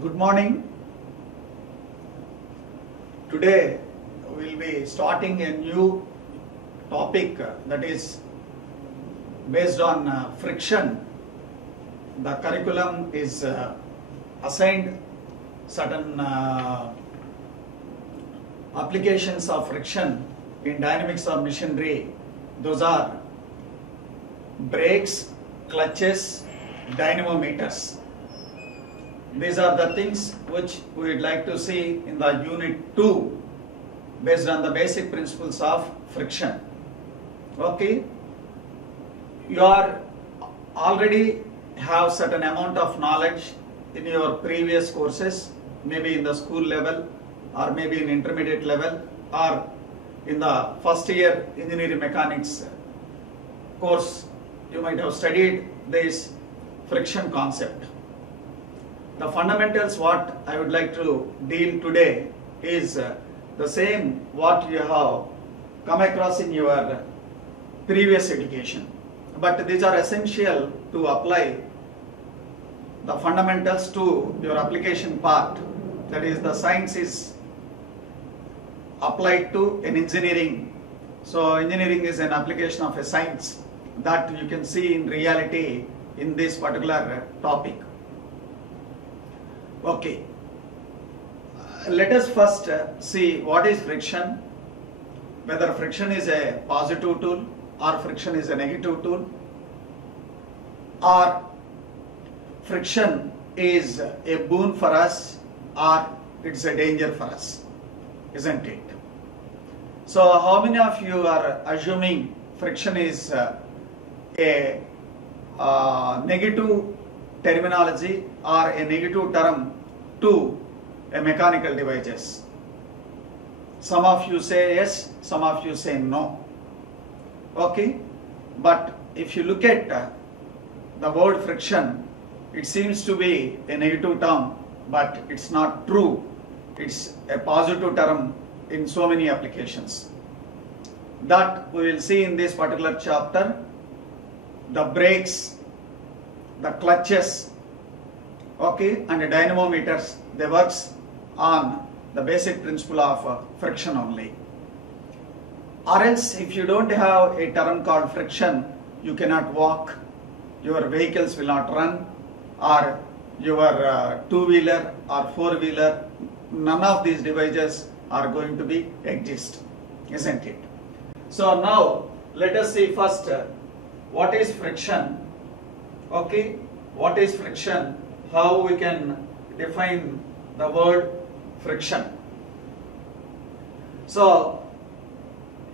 Good morning. Today we will be starting a new topic that is based on friction. The curriculum is assigned certain applications of friction in dynamics of machinery. Those are brakes, clutches, dynamometers. These are the things which we would like to see in the unit 2 based on the basic principles of friction. Okay, you are already have certain amount of knowledge in your previous courses, maybe in the school level or maybe in intermediate level or in the first year engineering mechanics course. You might have studied this friction concept. The fundamentals what I would like to deal today is the same what you have come across in your previous education. But these are essential to apply the fundamentals to your application part. That is, the science is applied to an engineering. So engineering is an application of a science that you can see in reality in this particular topic. Okay, let us first see what is friction, whether friction is a positive tool or friction is a negative tool, or friction is a boon for us or it's a danger for us, isn't it? So how many of you are assuming friction is a negative terminology or a negative term to a mechanical devices? Some of you say yes, some of you say no. Okay, but if you look at the word friction, it seems to be a negative term, but it's not true. It's a positive term in so many applications. That we will see in this particular chapter. The brakes, the clutches, okay, and the dynamometers, they works on the basic principle of friction only. Or else, if you don't have a term called friction, you cannot walk, your vehicles will not run, or your two-wheeler or four-wheeler, none of these devices are going to be exist, isn't it? So now, let us see first what is friction. Okay, what is friction? How we can define the word friction. So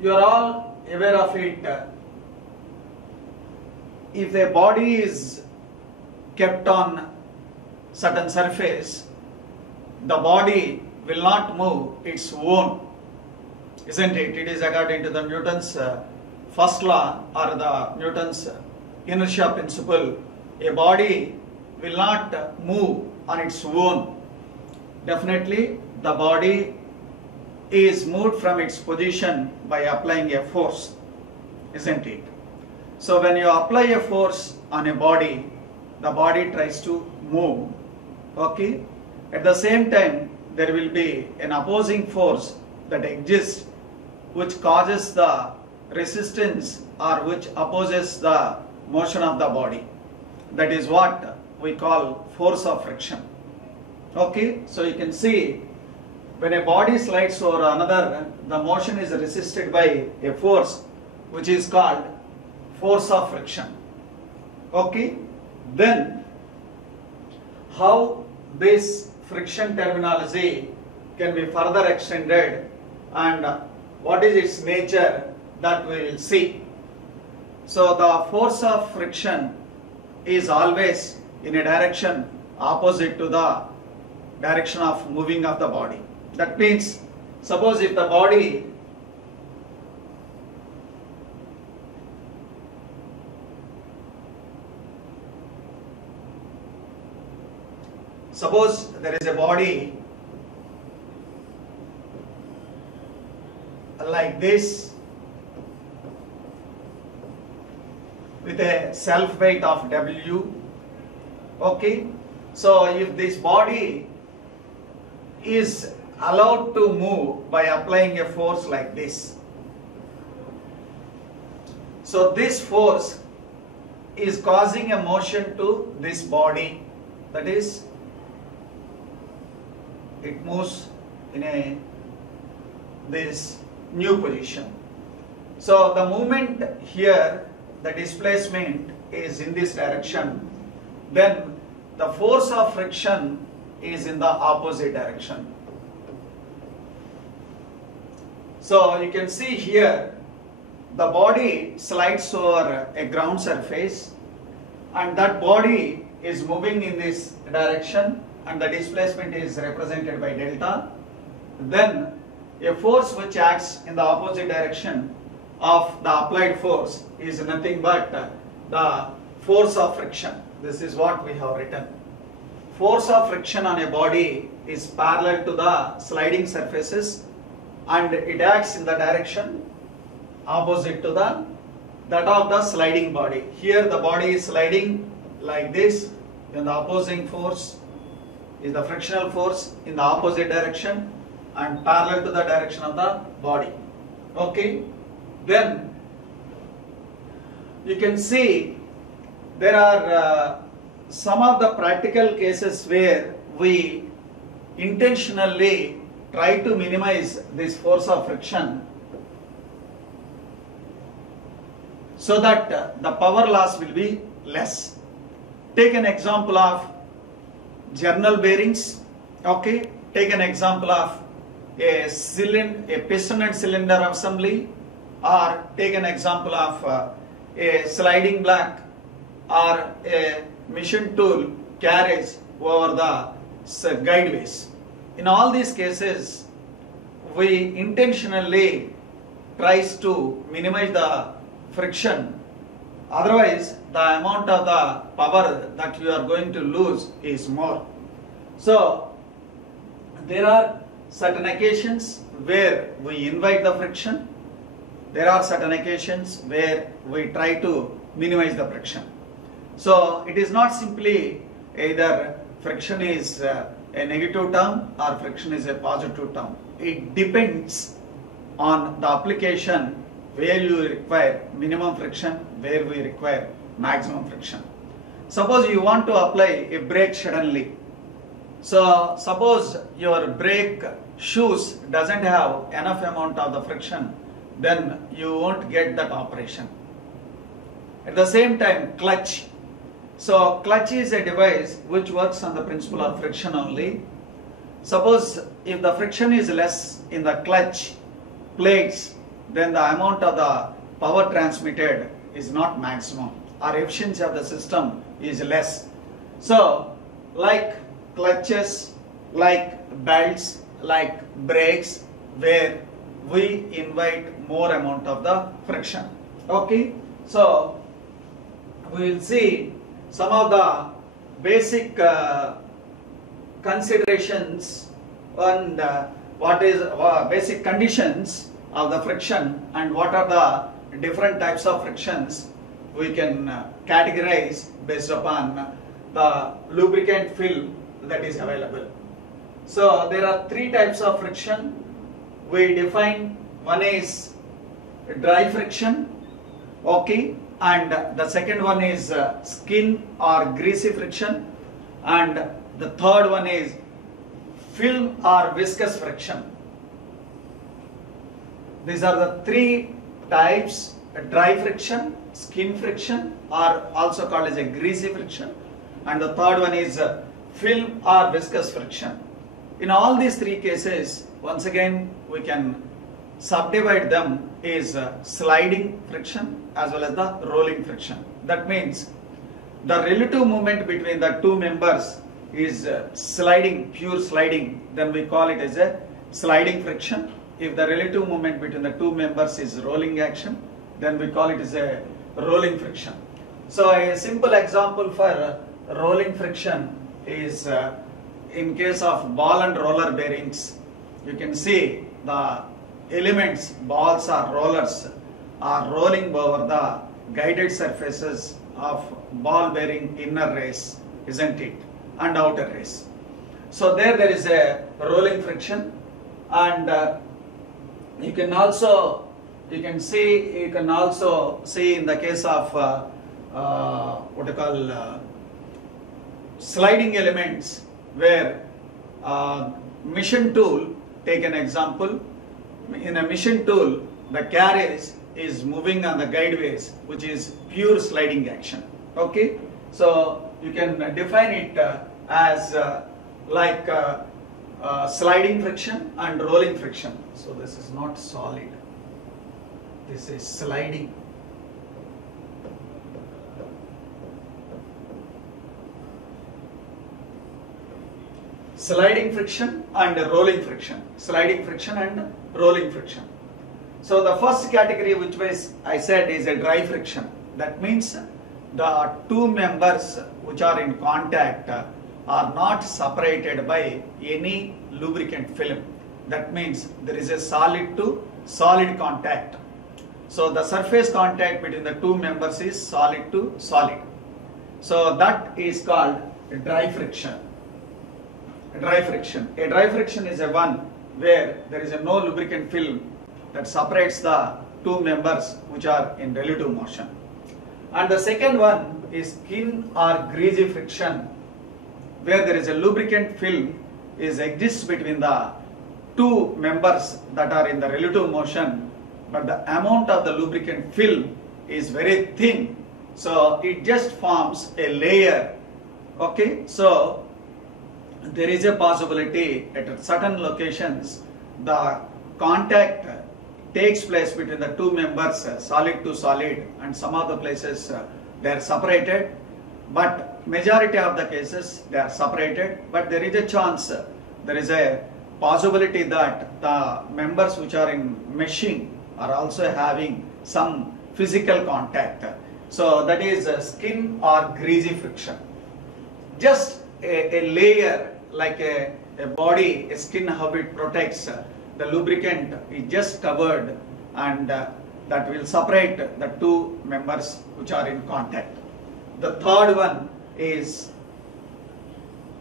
you are all aware of it. If a body is kept on certain surface, the body will not move its own, isn't it? It is according to the Newton's first law or the Newton's inertia principle. A body will not move on its own. Definitely the body is moved from its position by applying a force, isn't it? So when you apply a force on a body, the body tries to move. Okay, at the same time there will be an opposing force that exists which causes the resistance or which opposes the motion of the body. That is what we call force of friction. Okay, so you can see when a body slides over another, the motion is resisted by a force which is called force of friction. Okay, then how this friction terminology can be further extended and what is its nature, that we will see. So the force of friction is always in a direction opposite to the direction of moving of the body. That means, suppose if the body suppose there is a body like this with a self weight of W. Okay, so if this body is allowed to move by applying a force like this. So this force is causing a motion to this body, that is, it moves in this new position. So the movement here, the displacement is in this direction, then the force of friction is in the opposite direction. So you can see here the body slides over a ground surface and that body is moving in this direction and the displacement is represented by delta. Then a force which acts in the opposite direction of the applied force is nothing but the force of friction. This is what we have written. Force of friction on a body is parallel to the sliding surfaces and it acts in the direction opposite to that of the sliding body. Here the body is sliding like this, then the opposing force is the frictional force in the opposite direction and parallel to the direction of the body. Okay, then you can see there are some of the practical cases where we intentionally try to minimize this force of friction so that the power loss will be less. Take an example of journal bearings. Okay, take an example of a piston and cylinder assembly, or take an example of a sliding block or a machine tool carriage over the guideways. In all these cases, we intentionally tries to minimize the friction, otherwise the amount of the power that you are going to lose is more. So there are certain occasions where we invite the friction, there are certain occasions where we try to minimize the friction. So it is not simply either friction is a negative term or friction is a positive term. It depends on the application where you require minimum friction, where we require maximum friction. Suppose you want to apply a brake suddenly. So suppose your brake shoes doesn't have enough amount of the friction, then you won't get that operation. At the same time, clutch. So clutch is a device which works on the principle of friction only. Suppose if the friction is less in the clutch plates, then the amount of the power transmitted is not maximum, or efficiency of the system is less. So like clutches, like belts, like brakes, where we invite more amount of the friction. Okay, so we will see some of the basic considerations and what is basic conditions of the friction and what are the different types of frictions we can categorize based upon the lubricant film that is available. So there are three types of friction. We define one is dry friction, okay, and the second one is skin or greasy friction, and the third one is film or viscous friction. These are the three types: dry friction, skin friction, or also called as a greasy friction, and the third one is film or viscous friction. In all these three cases, once again we can subdivide them is sliding friction as well as the rolling friction. That means the relative movement between the two members is sliding, pure sliding, then we call it as a sliding friction. If the relative movement between the two members is rolling action, then we call it as a rolling friction. So a simple example for rolling friction is in case of ball and roller bearings. You can see the elements, balls or rollers, are rolling over the guided surfaces of ball bearing inner race, isn't it, and outer race. So there is a rolling friction, and you can also see in the case of what you call sliding elements, where mission tool, take an example. In a mission tool, the carriage is moving on the guideways, which is pure sliding action. Okay, so you can define it as like sliding friction and rolling friction. So this is not solid, this is sliding. Sliding friction and rolling friction. Sliding friction and rolling friction. So the first category, which was I said, is a dry friction. That means the two members which are in contact are not separated by any lubricant film. That means there is a solid to solid contact. So the surface contact between the two members is solid to solid. So that is called dry friction. Dry friction. A dry friction is a one where there is a no lubricant film that separates the two members which are in relative motion. And the second one is skin or greasy friction, where there is a lubricant film exists between the two members that are in the relative motion, but the amount of the lubricant film is very thin, so it just forms a layer. Okay, so there is a possibility at certain locations the contact takes place between the two members, solid to solid, and some of the places they are separated, but majority of the cases they are separated. But there is a chance, there is a possibility that the members which are in meshing are also having some physical contact. So that is skin or greasy friction. Just a layer, like a body, a skin, how it protects, the lubricant is just covered, and that will separate the two members which are in contact. The third one is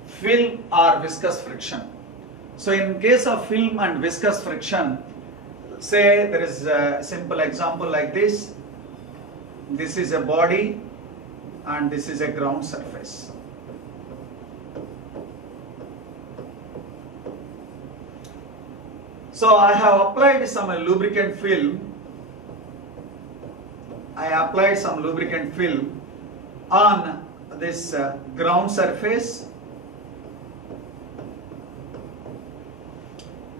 film or viscous friction. So in case of film and viscous friction, say there is a simple example like this. This is a body and this is a ground surface. So I have applied some lubricant film. I applied some lubricant film on this ground surface,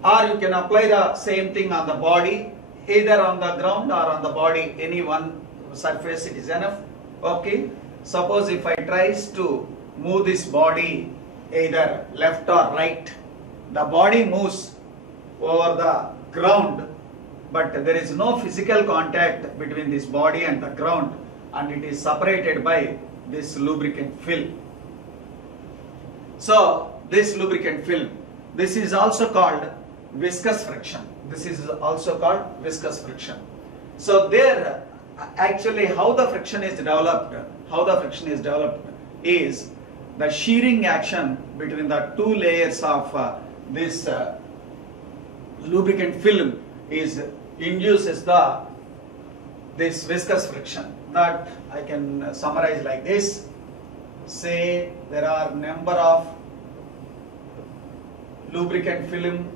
or you can apply the same thing on the body, either on the ground or on the body, any one surface it is enough. Okay, suppose if I tries to move this body either left or right, the body moves over the ground, but there is no physical contact between this body and the ground, and it is separated by this lubricant film. So this lubricant film, this is also called viscous friction. This is also called viscous friction. So there, actually how the friction is developed, is the shearing action between the two layers of this lubricant film induces this viscous friction. That I can summarize like this. Say there are number of lubricant film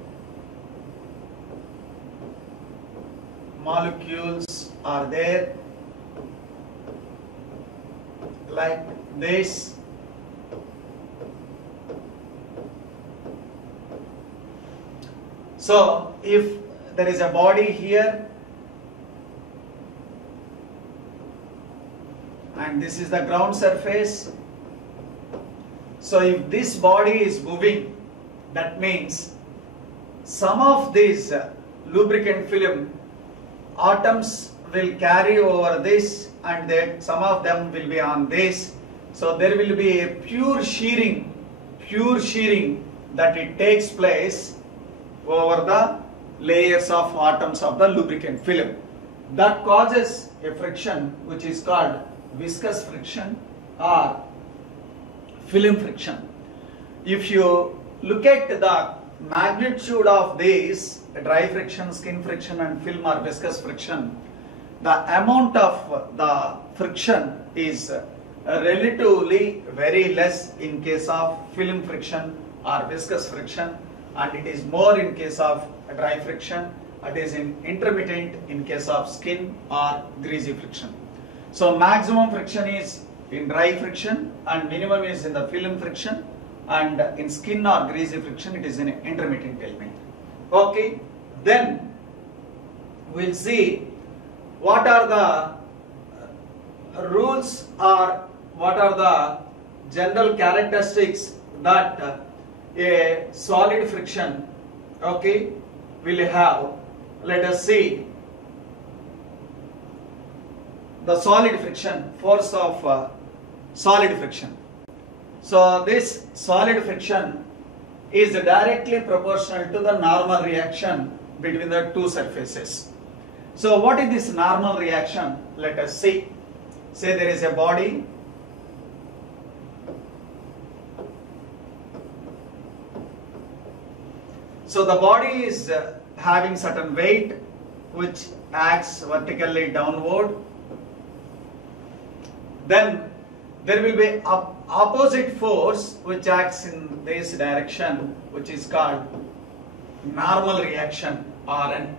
molecules are there, like this. So if there is a body here and this is the ground surface, so if this body is moving, that means some of these lubricant film atoms will carry over this, and then some of them will be on this. So there will be a pure shearing that it takes place over the layers of atoms of the lubricant film. That causes a friction which is called viscous friction or film friction. If you look at the magnitude of these dry friction, skin friction and film or viscous friction, the amount of the friction is relatively very less in case of film friction or viscous friction, and it is more in case of dry friction. It is intermittent in case of skin or greasy friction. So maximum friction is in dry friction and minimum is in the film friction, and in skin or greasy friction it is in intermittent element. Okay, then we'll see what are the rules or what are the general characteristics that a solid friction, okay, will have. Let us see the solid friction, force of solid friction. So this solid friction is directly proportional to the normal reaction between the two surfaces. So what is this normal reaction? Let us see. Say there is a body. So the body is having certain weight which acts vertically downward. Then there will be opposite force which acts in this direction, which is called normal reaction, Rn.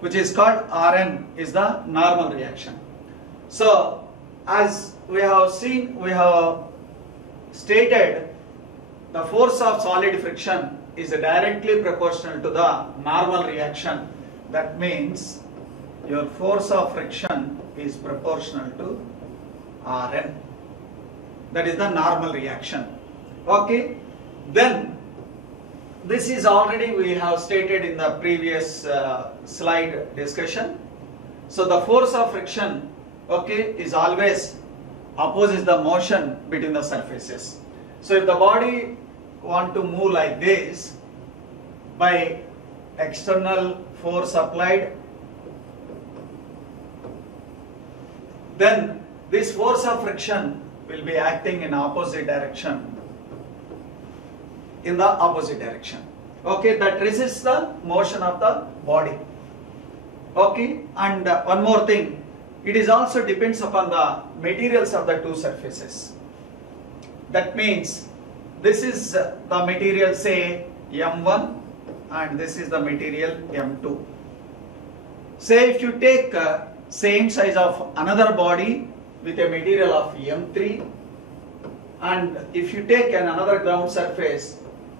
Which is called Rn is the normal reaction. So as we have seen, we have stated the force of solid friction is directly proportional to the normal reaction. That means your force of friction is proportional to Rn. That is the normal reaction. Okay. Then this is already we have stated in the previous slide discussion. So the force of friction, okay, is always opposes the motion between the surfaces. So if the body want to move like this, by external force applied, then this force of friction will be acting in opposite direction, okay, that resists the motion of the body. Okay, and one more thing, it is also depends upon the materials of the two surfaces. That means this is the material, say M1, and this is the material M2. Say if you take same size of another body with a material of M3, and if you take another ground surface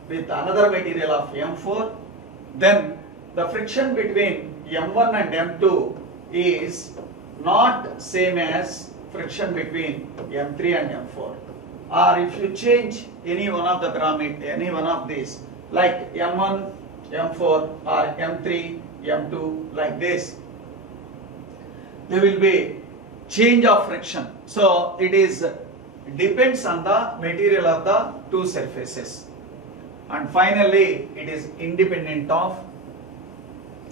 with another material of M4, then the friction between M1 and M2 is not same as friction between M3 and M4. Or if you change any one of the parameters, any one of these, like M1, M4 or M3, M2, like this, there will be change of friction. So it is depends on the material of the two surfaces. And finally, it is independent of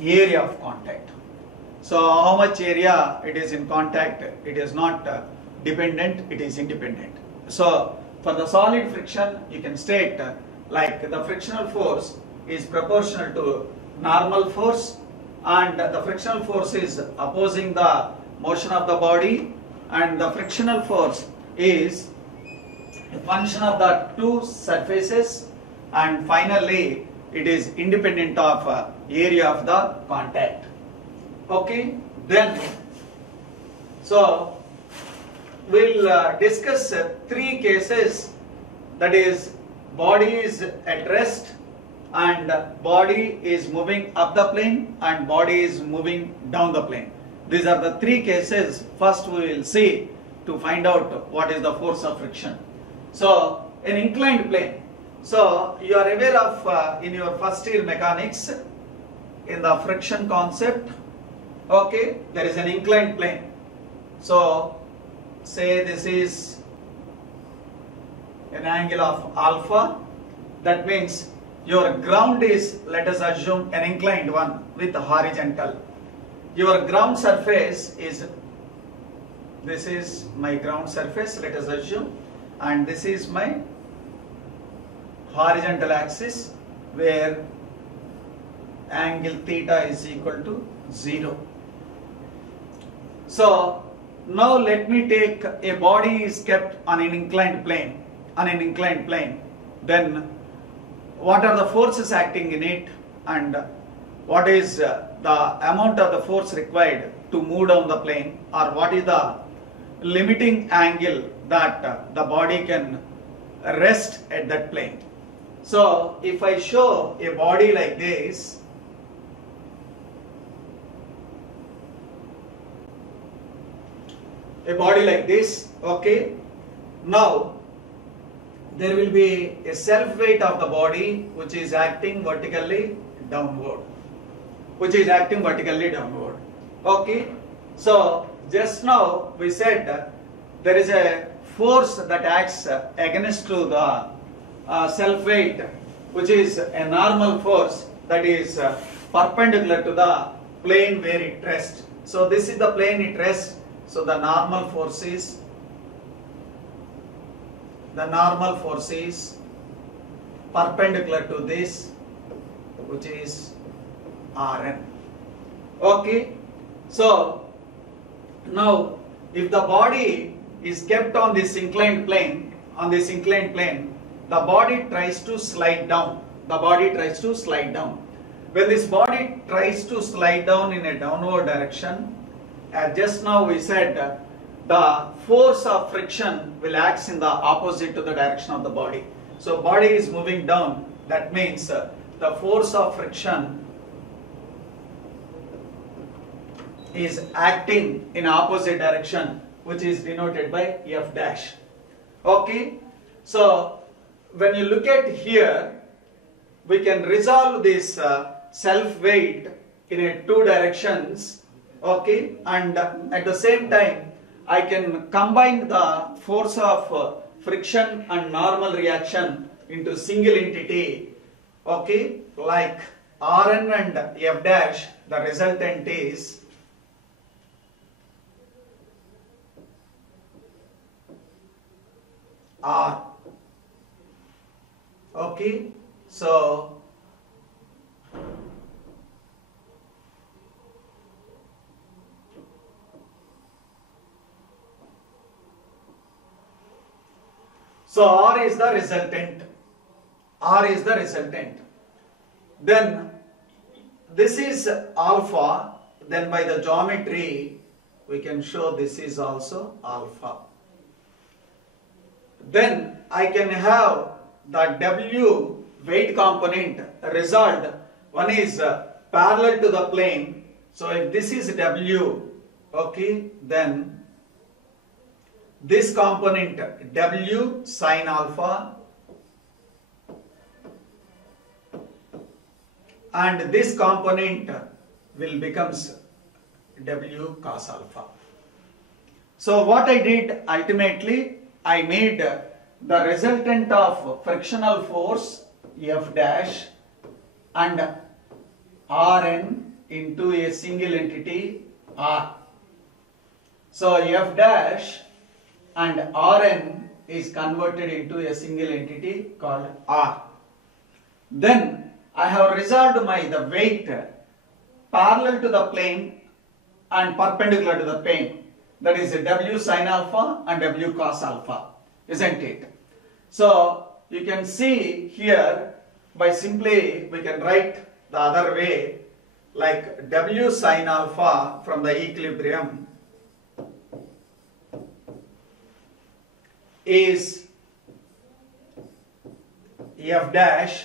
area of contact. So how much area it is in contact, it is not dependent, it is independent. So for the solid friction, you can state like the frictional force is proportional to normal force, and the frictional force is opposing the motion of the body, and the frictional force is a function of the two surfaces, and finally it is independent of area of the contact. Okay, then so we'll discuss three cases, that is body is at rest and body is moving up the plane and body is moving down the plane. These are the three cases. First we will see to find out what is the force of friction. So an inclined plane. So you are aware of in your first year mechanics, in the friction concept, okay, there is an inclined plane. So say this is an angle of alpha. That means your ground is, let us assume, an inclined one with horizontal. Your ground surface is, this is my ground surface, let us assume, and this is my horizontal axis where angle theta is equal to 0. So now let me take a body is kept on an inclined plane, then what are the forces acting in it, and what is the amount of the force required to move down the plane, or what is the limiting angle that the body can rest at that plane. So if I show a body like this, okay, now there will be a self weight of the body which is acting vertically downward, okay. So just now we said there is a force that acts against to the self weight, which is a normal force that is perpendicular to the plane where it rests. So this is the plane it rests. So the normal force is perpendicular to this, which is Rn. Okay. So now if the body is kept on this inclined plane, the body tries to slide down. When this body tries to slide down in a downward direction, just now we said the force of friction will act in the opposite to the direction of the body. So body is moving down, that means the force of friction is acting in opposite direction, which is denoted by F dash. Okay, so when you look at here, we can resolve this self weight in two directions, okay, and at the same time I can combine the force of friction and normal reaction into single entity, okay, like Rn and F dash. The resultant is R. Okay, so R is the resultant. Then this is alpha. Then by the geometry we can show this is also alpha. Then I can have the W weight component result. One is parallel to the plane. So if this is W, okay, then this component W sin alpha and this component will becomes W cos alpha. So what I did ultimately, I made the resultant of frictional force F dash and Rn into a single entity R. So F dash and Rn is converted into a single entity called R. Then I have resolved the weight parallel to the plane and perpendicular to the plane. That is W sin alpha and W cos alpha, isn't it? So you can see here, by simply we can write the other way, like W sin alpha from the equilibrium is F dash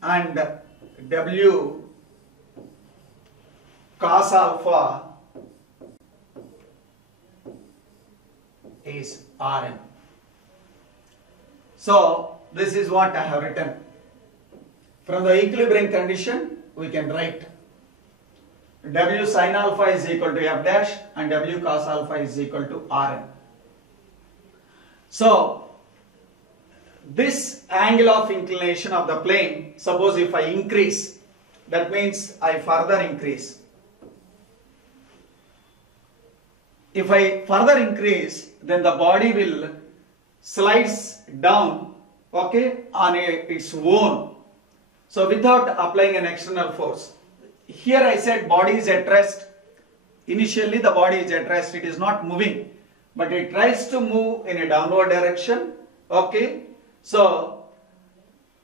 and W cos alpha is Rn. So this is what I have written. From the equilibrium condition we can write W sin alpha is equal to F dash and W cos alpha is equal to Rn. So this angle of inclination of the plane, suppose if I increase, that means I further increase. If I further increase, then the body will slides down okay, on its own. So without applying an external force. Here I said body is at rest. Initially the body is at rest, it is not moving, but it tries to move in a downward direction, okay. So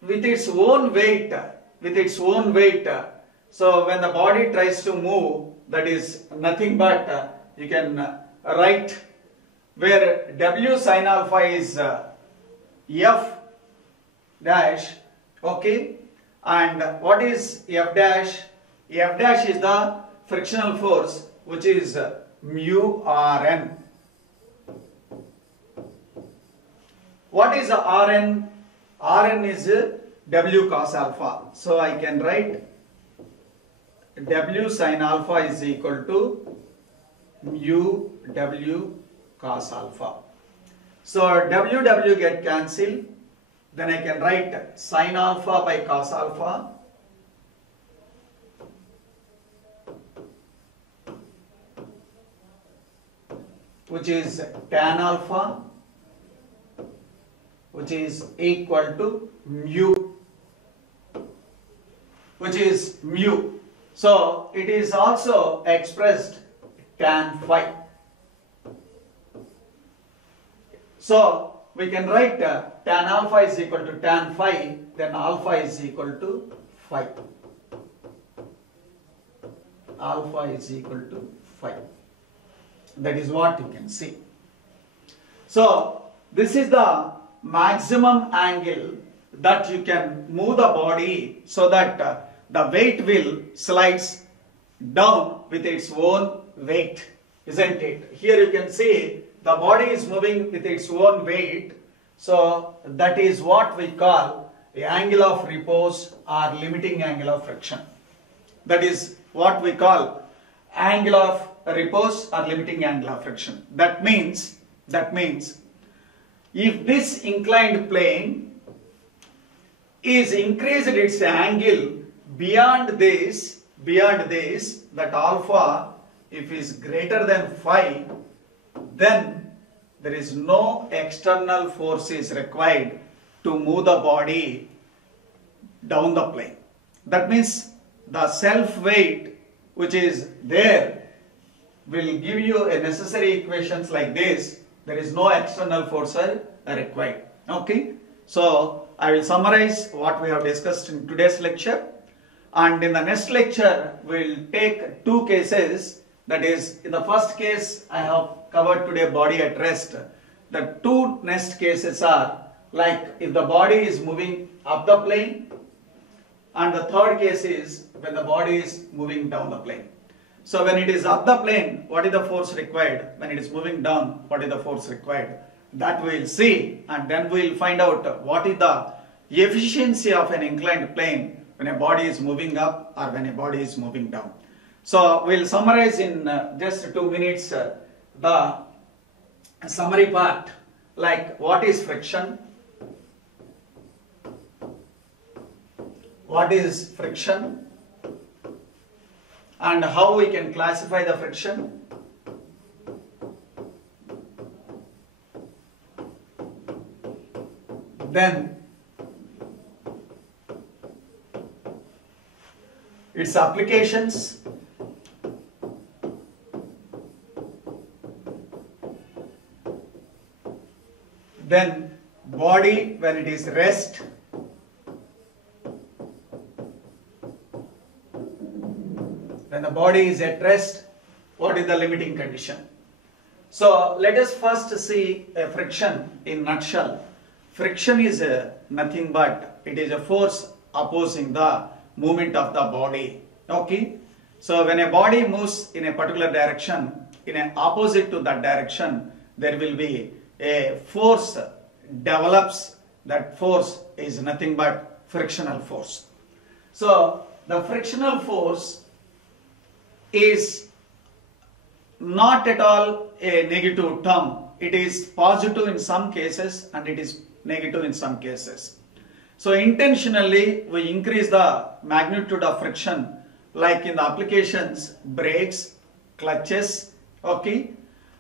with its own weight, so when the body tries to move, that is nothing but you can write where W sin alpha is F dash, okay, and what is F dash? F dash is the frictional force, which is mu Rn. What is Rn? Rn is W cos alpha. So I can write W sin alpha is equal to mu W cos alpha. So W get cancelled. Then I can write sin alpha by cos alpha which is tan alpha, which is equal to mu, which is mu. So it is also expressed tan phi. So we can write tan alpha is equal to tan phi, then alpha is equal to phi. Alpha is equal to phi. That is what you can see. So this is the maximum angle that you can move the body so that the weight will slides down with its own weight, isn't it? Here you can see the body is moving with its own weight. So that is what we call the angle of repose or limiting angle of friction. That is what we call angle of repose or limiting angle of friction. That means if this inclined plane is increased its angle beyond this, that alpha, if is greater than phi, then there is no external force is required to move the body down the plane. That means the self weight which is there will give you a necessary equations like this. There is no external force required. Okay. So I will summarize what we have discussed in today's lecture, and in the next lecture we will take two cases. That is, in the first case I have covered today body at rest. The two next cases are like if the body is moving up the plane, and the third case is when the body is moving down the plane. So when it is up the plane, what is the force required? When it is moving down, what is the force required? That we will see, and then we will find out what is the efficiency of an inclined plane when a body is moving up or when a body is moving down. So we will summarize in just 2 minutes the summary part, like what is friction, and how we can classify the friction, then its applications, then body when it is rest, when the body is at rest, what is the limiting condition. So let us first see a friction in nutshell. Friction is nothing but it is a force opposing the movement of the body. Okay. So when a body moves in a particular direction, in an opposite to that direction, there will be a force develops. That force is nothing but frictional force. So the frictional force is not at all a negative term. It is positive in some cases and it is negative in some cases. So intentionally we increase the magnitude of friction, like in the applications brakes, clutches, okay,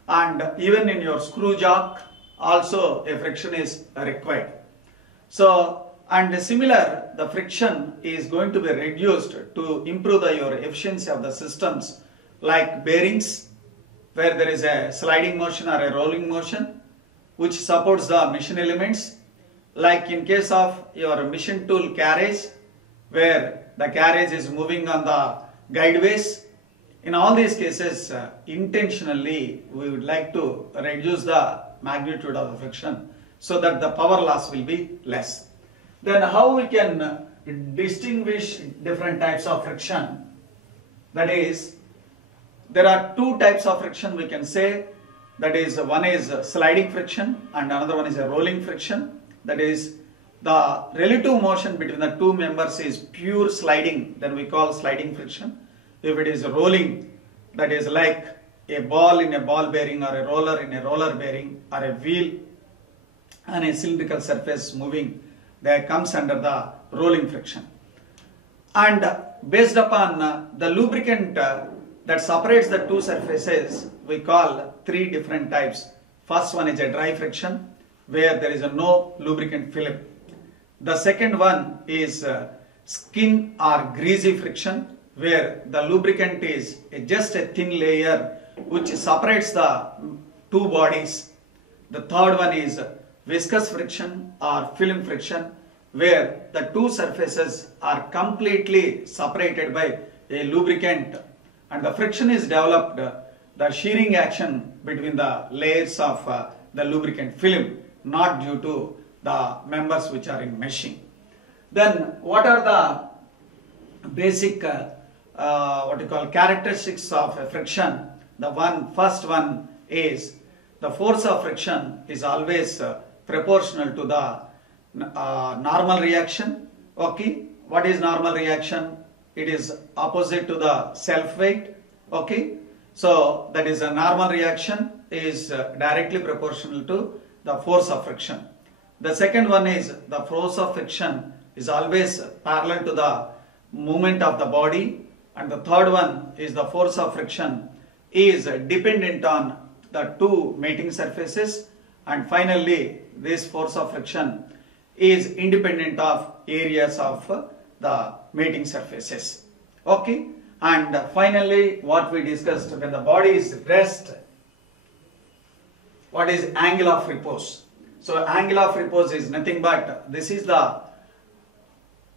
and even in your screw jack also a friction is required. So, and similar, the friction is going to be reduced to improve your efficiency of the systems like bearings, where there is a sliding motion or a rolling motion, which supports the machine elements, like in case of your machine tool carriage, where the carriage is moving on the guideways. In all these cases, intentionally we would like to reduce the magnitude of the friction so that the power loss will be less. Then how we can distinguish different types of friction? That is, there are two types of friction we can say. That is, one is sliding friction and another one is a rolling friction. That is, the relative motion between the two members is pure sliding, then we call sliding friction. If it is rolling, that is like a ball in a ball bearing or a roller in a roller bearing or a wheel on a cylindrical surface moving, that comes under the rolling friction. And based upon the lubricant that separates the two surfaces, we call three different types. First one is a dry friction, where there is no lubricant film. The second one is skin or greasy friction, where the lubricant is just a thin layer which separates the two bodies. The third one is viscous friction or film friction, where the two surfaces are completely separated by a lubricant and the friction is developed, the shearing action between the layers of the lubricant film, not due to the members which are in meshing. Then what are the basic characteristics of friction? The first one is the force of friction is always proportional to the normal reaction. Okay, what is normal reaction? It is opposite to the self weight. Okay, so that is a normal reaction is directly proportional to the force of friction. The second one is the force of friction is always parallel to the movement of the body, and the third one is the force of friction is dependent on the two mating surfaces, and finally this force of friction is independent of areas of the mating surfaces. Okay, and finally what we discussed, when the body is at rest, what is angle of repose? So angle of repose is nothing but, this is the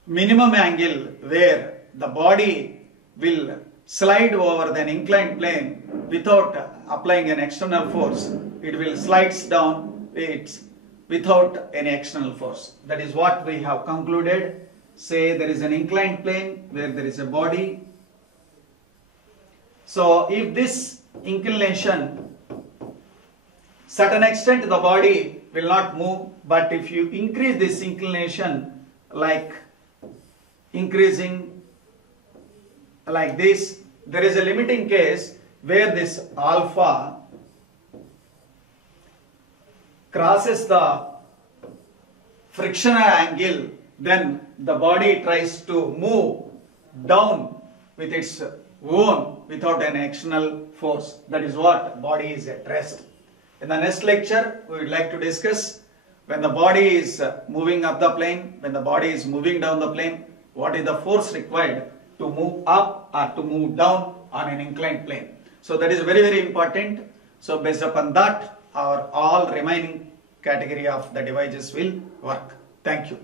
minimum angle where the body will slide over the inclined plane without applying an external force. It will slides down without any external force. That is what we have concluded. Say there is an inclined plane where there is a body. So if this inclination, certain extent the body will not move, but if you increase this inclination, like increasing like this, there is a limiting case where this alpha crosses the frictional angle, then the body tries to move down with its own without an external force. That is what body is at rest. In the next lecture, we would like to discuss when the body is moving up the plane, when the body is moving down the plane, what is the force required to move up or to move down on an inclined plane. So that is very, very important. So based upon that, our all remaining category of the devices will work. Thank you.